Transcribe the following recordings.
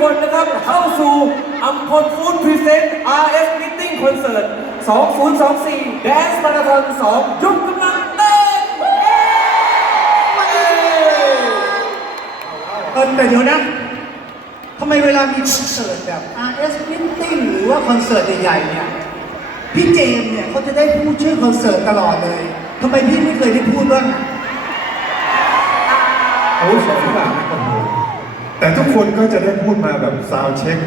คนนะครับ เข้าสู่อัมพลฟู้ดพรีเซนต์ RS Meeting Concert 2024 Dance Marathon 2 ยุคกำลังเต้นเออแต่เดี๋ยวนะทำไมเวลามีคอนเสิร์ตแบบ RS Meeting หรือว่าคอนเสิร์ตใหญ่ๆเนี่ย พี่เจมส์เนี่ยเขาจะได้พูดชื่อคอนเสิร์ตตลอดเลยทำไมพี่ไม่เคยได้พูดบ้างอะโอ้ยสวยมาก แต่ทุกคนก็จะได้พูดมาแบบซาวเช็ค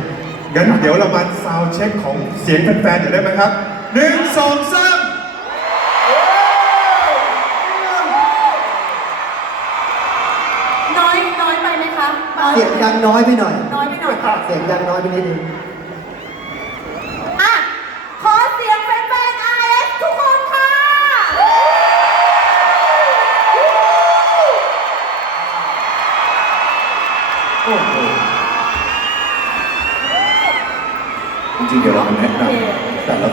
งั้นเดี๋ยวเรามาซาวเช็คของเสียงแฟนๆหน่อยได้ไหมครับหนึ่งสองสามน้อยน้อยไปไหมคะน้อยเสียงดังน้อยไปหน่อย น้อยไปหน่อยค่ะ เสียงดังน้อยไปนิดนึง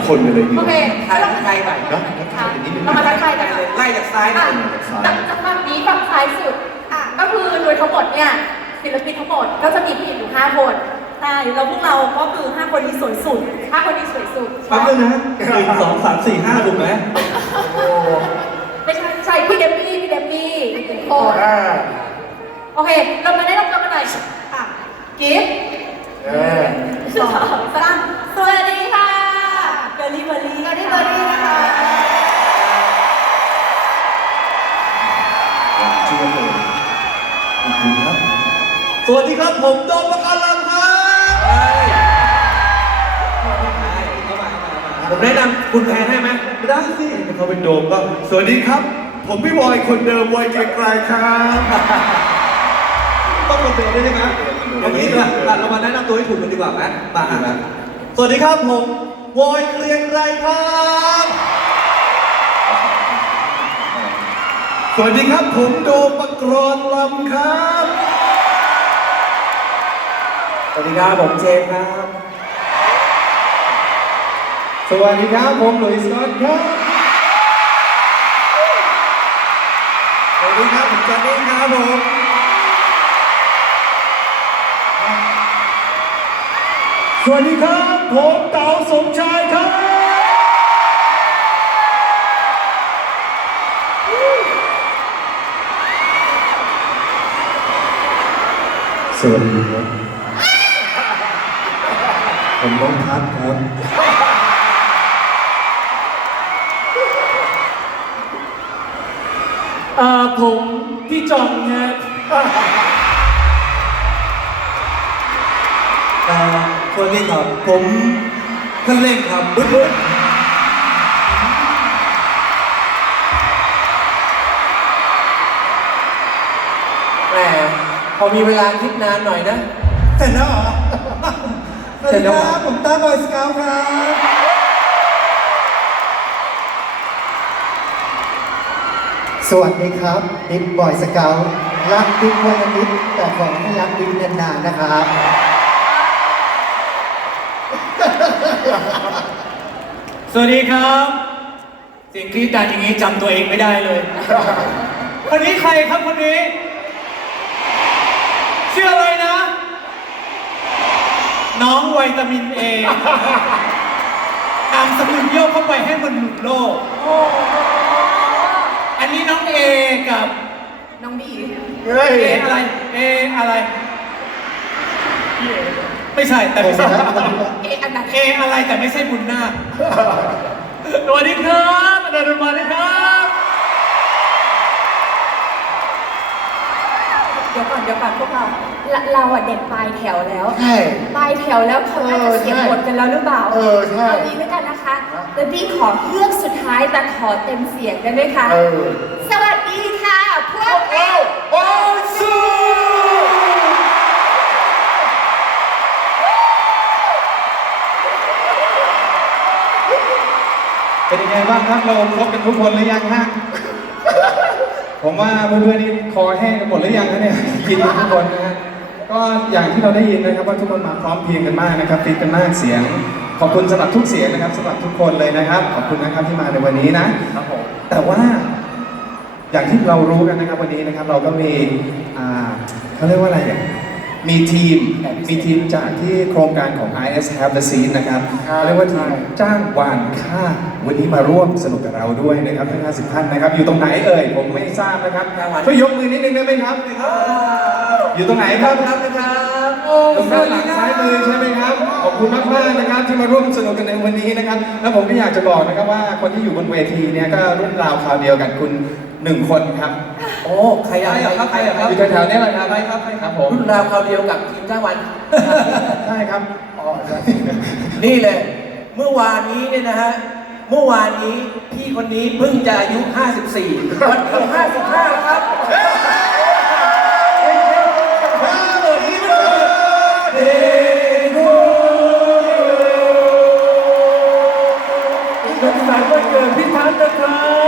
คนกันเลยดีกโอว่าเคถ่ายใครไปนะค่ะเรามาทักทายกันไล่จากซ้ายไปอะจากจากฝั่งนี้ฝั่งซ้ายสุดอะก็คือโดยทั้งหมดเนี่ยศิลปินทั้งหมดก็จะมีผู้หญิงอยู่5คนใช่แล้วพวกเราก็คือ5คนนี้สวยสุด5คนนี้สวยสุดแป๊บนึงนะหนึ่งสองสามสี่ห้าถูกไหมไม่ใช่ใช่พี่เดมมี่พี่เดมมี่โอ้โอเค เรามาได้รับตัวกันหน่อยอะกิฟต์สองสาม สวัสดีครับผมโดมปกรณ์ลำครับผมแนะนำคุณแทนให้ไหมไม่ได้สิเขาเป็นโดมก็ สวัสดีครับ ผมพี่บอยคนเดิมวัยเกรียงไกรครับต้องคนเดิมด้วยใช่ไหมอย่างนี้ละเรามาแนะนำตัวให้ถูกกันดีกว่าไหมมาอะสวัสดีครับผมวอยเกรียงไกรครับ สวัสดีครับผมโดมปกรณ์ลำครับส วัสดีครับผมเจมส์ครับ สวัสดีครับผมหลุยส์สกอตครับ สวัสดีครับผมจอห์นนี่ครับผมสวัสดีครับผมเต๋าสมชายครับ สวัสดีครับ ผมน้องพัดครับ อ่าผมพี่จองฮะอ่าสวัสดีครับ ผมท่านเล่งครับบึ้ดบึ้ดแหมพอมีเวลาคิดนานหน่อยนะ เสร็จแล้วเหรอส วัสเสร็ดีจแล้วคเหรอรับ ผมต้าบอยสเกลครับ สวัสดีครับดิ๊กบอยสเกลรักดิ๊กคนละนิดแต่ขอให้รักดิ๊กนานๆนะครับ สวัสดีครับเสียงกรี๊ดดังอย่างนี้จำตัวเองไม่ได้เลย คนนี้ใครครับคนนี้ชื่ออะไรนะ น้องวิตามินเอตามสกุลโยกเข้าไปให้มันหลุดโลก อันนี้น้องเอกับน้องบีเออะไร เออะไร ไม่ใช่แต่ไม่ใช่เออันดับเออะไรแต่ไม่ใช่บุญนาคสวัสดีครับอนันต์มาเลยครับ ดี๋ยวก่อนเดี๋ยวก่อนพวกเราเราเราอะเด็กปลายแถวแล้ว ใช่ ปลายแถวแล้วเขาน่าจะเสียงหมดกันแล้วหรือเปล่าเออใช่เอานี้แล้วกันนะคะแต่พี่ขอเลือกสุดท้ายแต่ขอเต็มเสียงได้ไหมคะ เออ สวัสดีค่ะ พวกเราโอ้สู้เป็นยังไงบ้างครับเราครบกันทุกคนหรือยังฮะ ผมว่าเพื่อนๆนี่คอแห้งกันหมดหรือยังคะเนี่ยกินกันทุกคนนะฮะก็อย่างที่เราได้ยินนะครับว่าทุกคนมาพร้อมเพรียงกันมากนะครับฟิตกันมากเสียง ขอบคุณสำหรับทุกเสียงนะครับสำหรับทุกคนเลยนะครับ ขอบคุณนะครับที่มาในวันนี้นะครับผมแต่ว่า อย่างที่เรารู้กันนะครับวันนี้นะครับ เราก็มีอ่าเขาเรียกว่าอะไรอะ มีทีมมีทีมจากที่โครงการของ IS Have the Seat นะครับเขาเรียกว่าทีมจ้างวานค่าวันนี้มาร่วมสนุกกับเราด้วยนะครับทั้ง50ท่านนะครับ อยู่ตรงไหนเอ่ยผมไม่ทราบนะครับช่วยยกมือนิดนึงได้ไหมครับ อยู่ตรงไหนครับครับนะครับตรงด้านหลังซ้ายมือใช่ไหมครับขอบคุณมากมากๆนะครับที่มาร่วมสนุกกันในวันนี้นะครับ แล้วผมก็อยากจะบอกนะครับว่าคนที่อยู่บนเวทีเนี่ยก็รุ่นราวคราวเดียวกันคุณ หนึ่งคนครับ โอ้ ใครใครอะครับใครอะครับอยู่แถวๆนี้แหละครับ ใครครับใครครับผมรุ่นราวคราวเดียวกับทีมจ้าวัน ใช่ครับนี่เลย เมื่อวานนี้เนี่ยนะฮะ เมื่อวานนี้พี่คนนี้เพิ่งจะอายุ 54 วันนี้55 แล้วครับสุขสันต์วันเกิดพี่ทัศน์นะครับ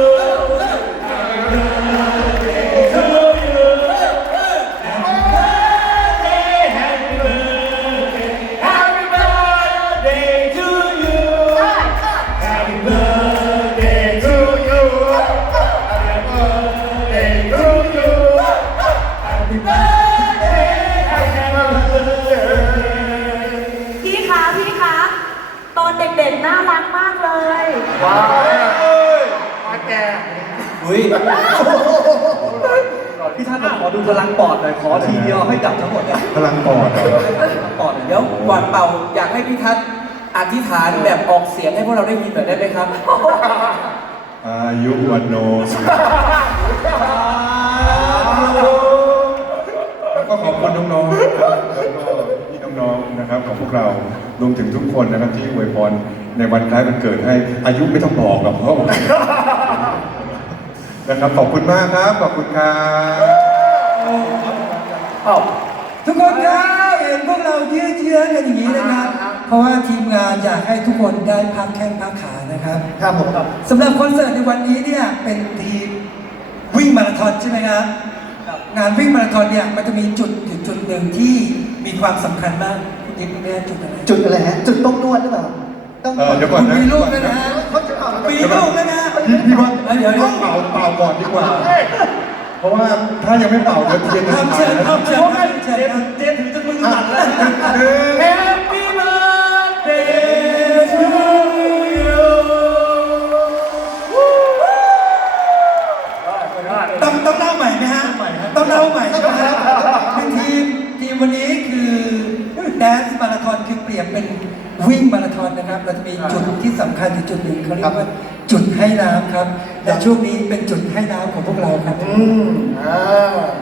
อนเด็กๆน่ารักมากเลยอุ้ยพี่ท่านขอดูพลังปอดหน่อยขอทีเดียวให้ดับทั้งหมดเลยพลังปอดเหรอปอดหน่อยเดี๋ยวก่อนเป่าอยากให้พี่ทัศน์อธิษฐานแบบออกเสียงให้พวกเราได้ยินหน่อยได้ไหมครับ อายุวันโนสุแล้วก็ขอบคุณน้องๆ นะครับแล้วก็พี่น้องๆนะครับของพวกเรารวมถึงทุกคนนะครับที่อวยพรในวันคล้ายวันเกิดให้อายุไม่ต้องบอกหรอกเพราะว่านะครับขอบคุณมากครับขอบคุณครับทุกคนครับเห็นพวกเรายืดเยื้อกันอย่างนี้นะครับ เพราะว่าทีมงานอยากให้ทุกคนได้พักแข้งพักขานะครับครับผมสำหรับคอนเสิร์ตในวันนี้เนี่ยเป็นทีมวิ่งมาราธอนใช่ไหมครับงานวิ่งมาราธอนเนี่ยมันจะมีจุดอยู่จุดหนึ่งที่ มีความสำคัญมากคุณดิ๊กแม่จุดอะไรจุดอะไรฮะจุดต้องนวดหรือเปล่าต้องเออเดี๋ยวก่อนคุณนะมีลูกแล้วนะฮะเขาจะเอามีลูกแล้วนะ พี่พี่ว่าเดี๋ยวเดี๋ยวเป่าเป่าก่อนดีกว่า เพราะว่าถ้ายังไม่เป่าเดี๋ยวเทียนจะห้ามขาเชิดญนะห้ามเชิญห้ามเชิญครับเจนถือจนมือสั่นแล้ว หนึ่ง ธอนนะครับเราจะมีจุดที่สำคัญอยู่จุดหนึ่งเขาเรียกว่าจุดให้น้ำครับ แต่ช่วงนี้เป็นจุดให้น้ำของพวกเราครับ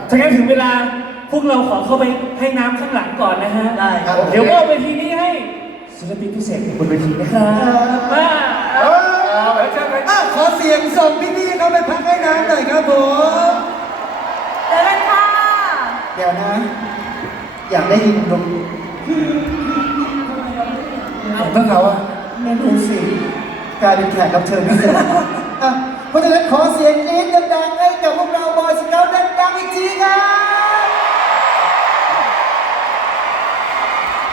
ถ้างั้นถึงเวลาพวกเราขอเข้าไปให้น้ำข้างหลังก่อนนะฮะ ได้ครับ เดี๋ยวมอบเวทีนี้ให้ศิลปินพิเศษบนเวทีนะครับมาอะขอเสียงส่งพี่ๆเขาไปพักให้น้ำหน่อยครับผมเจอกันค่ะ เดี๋ยวนะ อยากได้ยินดมของพวกเขาอะ ไม่รู้สิกลายเป็นแขกรับเชิญพิเศษอะเพราะฉะนั้นขอเสียงกรี๊ดดังๆให้กับพวกเราบอยสเกลดังๆอีกทีครับ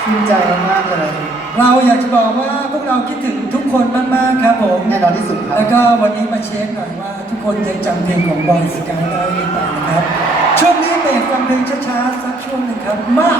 ชื่นใจมากเลยเราอยากจะบอกว่าพวกเราคิดถึงทุกคนมากๆครับผมแน่นอนที่สุดครับแล้วก็วันนี้มาเช็คหน่อยว่า ทุกคนยังจำเพลงของบอยสกายได้หรือเปล่านะครับช่วงนี้เบรกฟังเพลงช้าๆสักช่วงหนึ่งครับมา